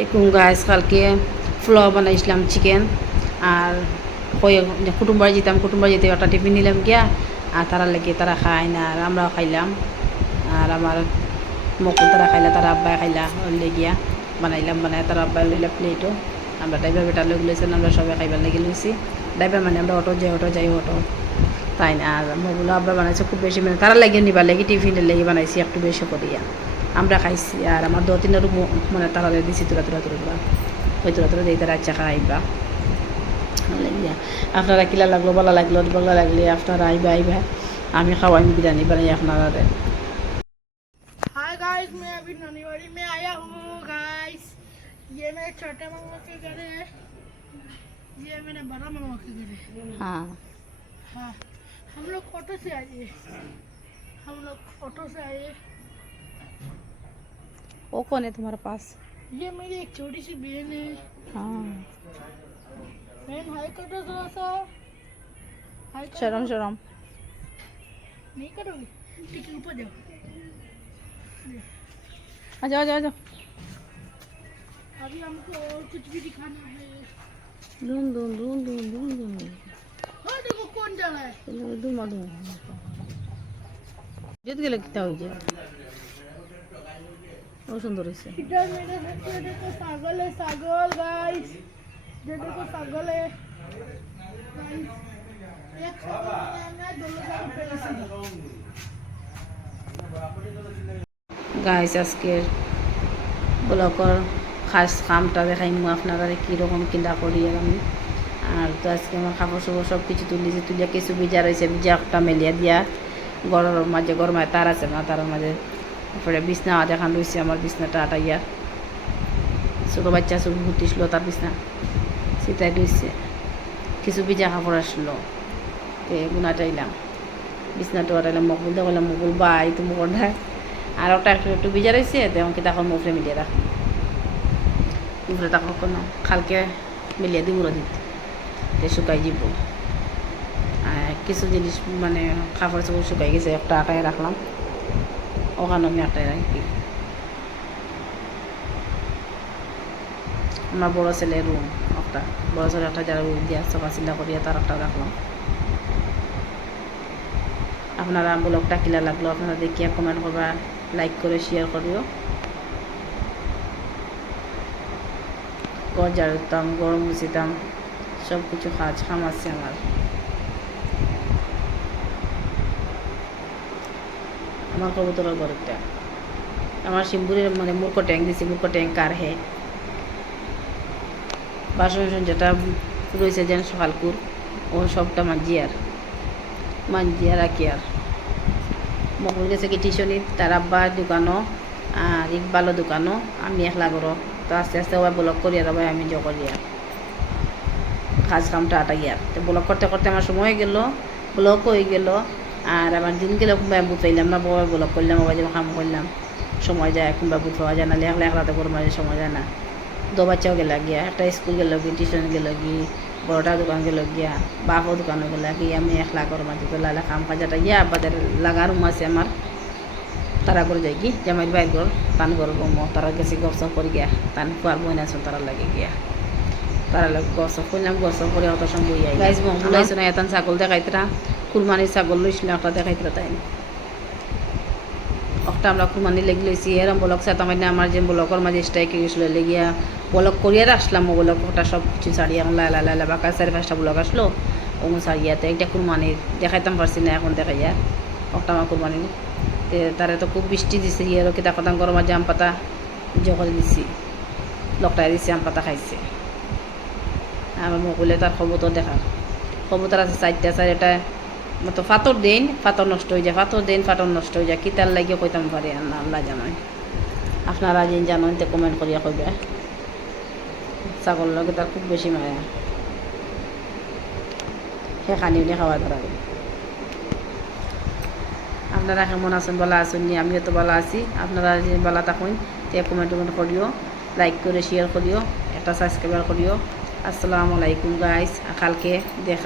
এরকম গাছ কালকে পোলাও বানাইছিলাম চিকেন আর কুটুম বাড়ি যেতে একটা টিফিন নিলাম গিয়া আর তারা লেগে তারা খায় না আর আমরাও খাইলাম আর আমার মকুল তারা খাইলা তারা আব্বাই খাইলা লেগিয়া বানাইলাম বানাই তারা আব্বাই লইলা প্লেটও আমরা ড্রাইভার বেটা লোক লইছেন আমরা সবাই খাইবার লেগে লইছি ড্রাইভার মানে আমরা অটো যাই অটো তাই না আর মগুলো আব্বা বানাইছে খুব বেশি মানে তারা লাগিয়ে নিবার লেগে টিফিনের লেগে বানাইছি একটু বেশি করিয়া আমরা খাইছি আর আমার দু তিনেরও মানে তারা দিছি তোরা ওই তোরা দিয়ে তারা আচ্ছা খাইবা আপনারা কিলা লাগলো ভালো লাগলে আপনারা আইবা আমি খাওয়াই বিরিয়ানি বানাই আপনারা। हाय गाइस, मैं अभी ननीवाड़ी में आया हूँ गाइस। ये मेरे छोटे मामा के घर है, ये मेरे बड़ा मामा के घर है। हाँ हाँ, हम लोग ऑटो से आए। वो कौन है तुम्हारे पास? ये मेरी एक छोटी सी बहन है। हाँ बहन हाय करो थोड़ा सा। हाय करो। शर्म नहीं करोगे? ठीक है, ऊपर जाओ। आ जाओ अभी हमको और कुछ भी दिखाना है। दून हाँ देखो कौन जा रहा है। জিত গেলে কিতা হয়েছে ও সুন্দর হয়েছে इधर मेरे बच्चे देखो सागल है, सागल गाइस। ये देखो सागल है गाइस। एक सागल में 2000 रुपये গাইস আজকের ব্লগর খাস কামটা দেখাইমু আপনারা কীরকম কিলা করি আর আমি আর তো আজকে আমার কাপড় সাপড় সব কিছু তুলিয়া কিছু ভিজা রয়েছে ভিজা একটা মেলিয়া দিয়া গরমের মাঝে গরমায় তার আছে না তার মাঝে তারপরে বিছনা দেখান রয়েছে আমার বিছনাটা আটাইয়া ছোটো বাচ্চা সব ঘুরতেছিল তার বিছনা সেটাই রয়েছে কিছু ভিজা কাপড় আসলো তো এগুলো আটাইলাম বিছনাটা আটাইলাম মকুল দেখলাম মকুল বাই তো মুখর ঢাক আর ওটা একটু ভিজা রয়েছে তেমনকি তখন মুখরে মিলিয়ে রাখ মুখরে তখন কোনো খালকে মিলিয়ে দিব দিতে শুকাই যাব কিছু জিনিস মানে কাপড় চাপড় শুকাই গেছে একটা আটায় রাখলাম ওখানে আমি আটায় রাখি আমার বড়ো ছেলে রুম একটা বড়ো ছেলে একটা যারা রুম দিয়া সকাল চিন্তা করিয়া তার একটা রাখলাম। আপনারা ব্লগটা কিলা লাগলো আপনারা দেখিয়া কমেন্ট করবা লাইক করে শেয়ার করিও। ঘর ঝাড়তাম গরম মুছিতাম সব কিছু খাম আছে আমার কবুতরের ঘরটা আমার শিম্বুরের মানে মূর্খ ট্যাঙ্ক দিছি মূর্খ ট্যাঙ্ক কার হে বাসন যেটা রয়েছে যেন সকালকুর ও সবটা মাঞ্জিয়া রাখি আর মকুল গেছে কি টিউশনি তার আব্বা দোকানও আর ইকবালও দোকানও আমি একলা করো তো আস্তে আস্তে ওই ব্লগ করিয়া দেবো আমি করিয়া কাজ কামটা আটাইয়ার তো ব্লগ করতে আমার সময় গেল ব্লগ হয়ে গেল আর আমার দিন গেলে বুথ পাইলাম না বড় ব্লগ করলাম আবার যেমন কাম করলাম সময় যায় কিংবা বুথ পাওয়া যায় না একলাতে করে মাঝে সময় যায় না দো বাচ্চাও গেল গিয়া একটা স্কুল গেল গিয়ে টিউশন গেল গিয়ে বড়টা দোকান গেল গিয়া বাপও দোকানে গেল গিয়ে আমি একলা করে মাঝে তো লালা কাম কাজাটা গিয়া আবাদের লাগা রুম আছে আমার তারা করে যাই কি জামাই বাইর ঘর তান ঘর বমো তারা গেছে গপসপ করে গিয়া তান খুয়ার বই নাচন তারা লাগে গিয়া তারা লাগে গপসপ করলাম গপসপ করে অত সময় বই আই গাইজ বলাইছো না এতান ছাগল দেখাইতরা কুরবানির ছাগল লইছিল একটা দেখাইতরা তাই একটা আমরা কুরবানি লেগে লইছি এরম ব্লক সাতাম না আমার যে ব্লকের মাঝে স্ট্রাইক গেছিল লেগিয়া ব্লক করিয়া আসলাম ব্লক ওটা সব কিছু ছাড়িয়ে লালা বাঁকা 4-5টা ব্লক আসলো ওগুলো ছাড়িয়াতে একটা কুরবানির দেখাইতাম পারছি না এখন দেখাইয়া একটা আমার কুরবানি তারা তো খুব বৃষ্টি দিছে ইয়েরও কিতা কথা গরম আম পাতা জগল দিছি লকটাই দিছি আম পাতা খাইছে আমার মকুলে তার কবুতর কবুতর আছে 4টা মতো ফাতর দেন ফাতর নষ্ট হয়ে যায় ফাতর নষ্ট হয়ে যায় কিতার লাগিয়ে কইতাম পারে না আল্লাহ জানাই আপনারা যেন জানেন তো কমেন্ট করিয়া কইবে ছাগল লগে তার খুব বেশি মায়া সেখানি উনি খাওয়া ধরা আপনারা কেমন আছেন ভালো আছেন নি আমিও তো ভালো আছি আপনারা যে ভালো থাকুন তে কমেন্ট করিও লাইক করে শেয়ার করিও একটা সাবস্ক্রাইব করিও। আসসালামু আলাইকুম গাইস কালকে দেখ